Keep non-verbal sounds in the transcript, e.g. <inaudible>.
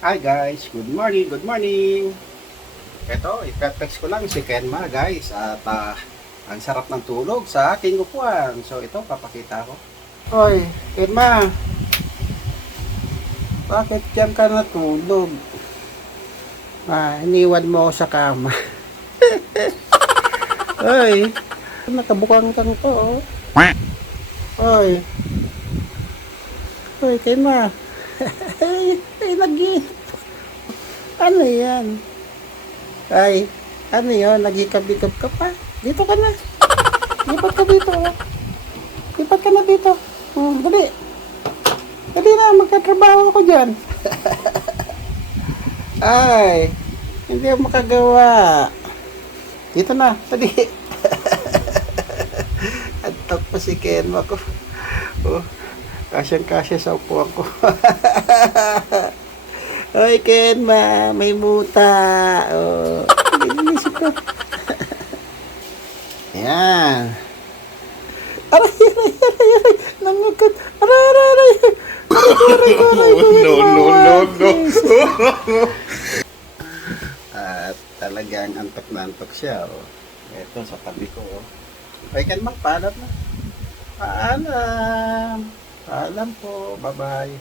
Hi guys, good morning, good morning. Ito, i-text ko lang si Kenma guys at ah, ang sarap ng tulog sa aking upuan. So ito, papakita ko. Hoy, Kenma. Bakit diyan ka natulog? Ah, iniwan mo ako sa kama. <laughs> Hoy, nakabukang kang to. oh. Hoy. Hoy, Kenma. <laughs> Ay, ay, nag Ano yan? Ay, ano yun? Nagikab-ikab ka pa? Dito ka na. Lipat ka dito. Lipat ka na dito. Hmm, dali. Dali na, magkatrabaho ako dyan. <laughs> Ay, hindi ako makagawa. Dito na, dali. <laughs> Antok pa si Kenma ko. Oh, kasyang-kasya sa upuan ko. <laughs> Hoy, Kenma, may muta. Oh, ginisip <laughs> ko. Ayan. Aray, aray, aray, aray. Nangugat. Aray, aray, aray. Aray, aray, aray. <laughs> No, no, no, no. At talagang antok na antok siya. Oh. Ito sa tabi ko. Oh. Okay, Kenma, paalam na. Paalam. Paalam po. Bye-bye.